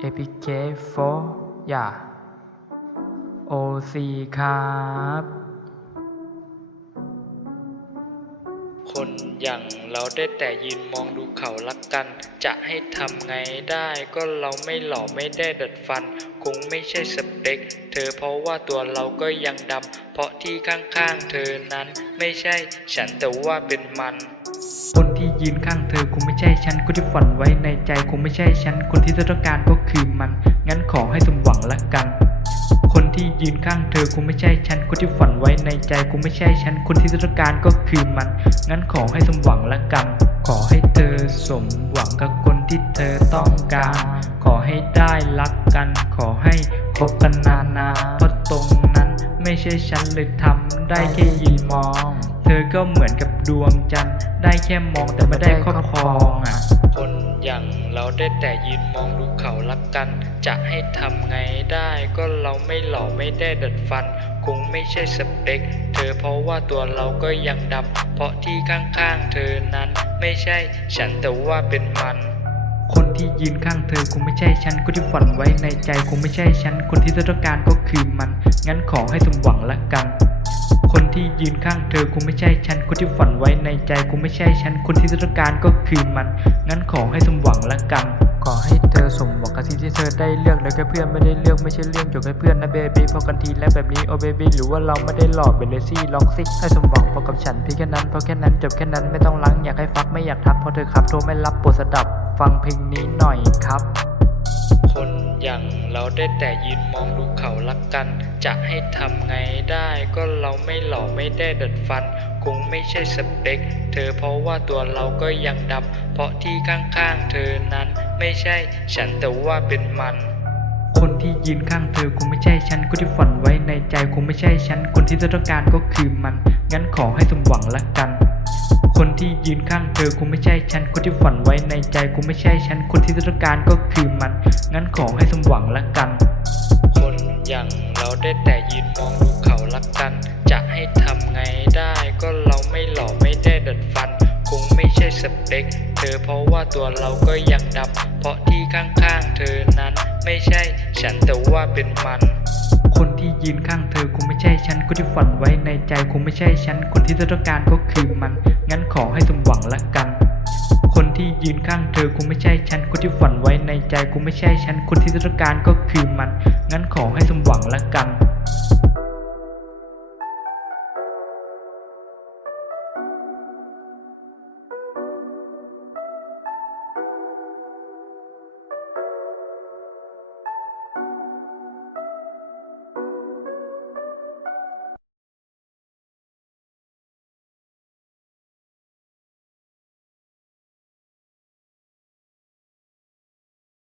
KPK 4อย่า OC ครับ คนอย่างเราได้แต่ยืนมองดูเขารักกัน จะให้ทำไงได้ก็เราไม่หล่อไม่ได้ดัดฟัน คงไม่ใช่สเปค เธอเพราะว่าตัวเราก็ยังดำ เพราะที่ข้างๆเธอนั้นไม่ใช่ฉันแต่ว่าเป็นมันคน ยืนข้างเธอคงไม่ใช่ฉันคนที่ฝันไว้ในใจคงไม่ใช่ฉันคนที่เธอต้องการก็คือมัน งั้นขอให้สมหวังละกัน คนที่ยืนข้างเธอคงไม่ใช่ฉันคนที่ฝันไว้ในใจคงไม่ใช่ฉันคนที่เธอต้องการก็คือมัน งั้นขอให้สมหวังละกัน ขอให้เธอสมหวังกับคนที่เธอต้องการ ขอให้ได้รักกัน ขอให้คบกันนานๆเพราะตรงนั้นไม่ใช่ฉันเลยทำได้แค่ยืนมอง เธอก็เหมือนกับดวงจันทร์ได้แค่มองแต่ไม่ได้ครอบครองอะ คนอย่างเราได้แต่ยืนมองดูเขารักกัน จะให้ทำไงได้ก็เราไม่หล่อไม่ได้ดัดฟัน คงไม่ใช่สเปค เธอเพราะว่าตัวเราก็ยังดำเพราะที่ข้างๆเธอนั้น ไม่ใช่ฉันแต่ว่าเป็นมันคนที่ยืนข้างเธอคงไม่ใช่ฉัน คนที่ฝันไว้ในใจคงไม่ใช่ฉัน คนที่เธอต้องการก็คือมัน งั้นขอให้สมหวังละกัน คนที่ยืนข้างเธอคงไม่ใช่ฉัน คนที่ฝันไว้ในใจคงไม่ใช่ฉัน คนที่ต้องการก็คือมัน งั้นขอให้สมหวังละกัน ขอให้เธอสมหวังกับสิ่งที่เธอได้เลือกแล้วแค่เพื่อนไม่ได้เลือกไม่ใช่เรื่องจบแค่เพื่อนนะเบบี้พอกันทีแล้วแบบนี้โอเบบี้หรือว่าเราไม่ได้หลอกเบลซี่ล็อกซิกให้สมหวังพอกับฉันเพียงแค่นั้นเพราะแค่นั้นจบแค่นั้นไม่ต้องลังอยากให้ฟักไม่อยากทักเพราะเธอครับโทรไม่รับโปรดสดับฟังเพลงนี้หน่อยครับ คนอย่างเราได้แต่ยืนมองดูเขารักกัน จะให้ทำไงได้ก็เราไม่หล่อไม่ได้ดัดฟัน คงไม่ใช่สเปค เธอเพราะว่าตัวเราก็ยังดำเพราะที่ข้างๆเธอนั้นไม่ใช่ฉันแต่ว่าเป็นมันคนที่ยืนข้างเธอคงไม่ใช่ฉันคนที่ฝันไว้ในใจคงไม่ใช่ฉันคนที่เธอต้องการก็คือมัน งั้นขอให้สมหวังละกัน คนที่ยืนข้างเธอคงไม่ใช่ฉันคนที่ฝันไว้ในใจคงไม่ใช่ฉันคนที่เธอต้องการก็คือมัน งั้นขอให้สมหวังละกันคน อย่างเราได้แต่ยืนมองดูเขารักกัน จะให้ทำไงได้ก็เราไม่หล่อไม่ได้ดัดฟัน คงไม่ใช่สเปค เธอเพราะว่าตัวเราก็ยังดำเพราะที่ข้างๆเธอนั้น ไม่ใช่ฉันแต่ว่าเป็นมันคนที่ยืนข้างเธอคงไม่ใช่ฉันคนที่ฝันไว้ในใจคงไม่ใช่ฉันคนที่เธอต้องการก็คือมัน งั้นขอให้สมหวังละกัน คนที่ยืนข้างเธอคงไม่ใช่ฉันคนที่ฝันไว้ในใจคงไม่ใช่ฉันคนที่ต้องการก็คือมัน งั้นขอให้สมหวังละกัน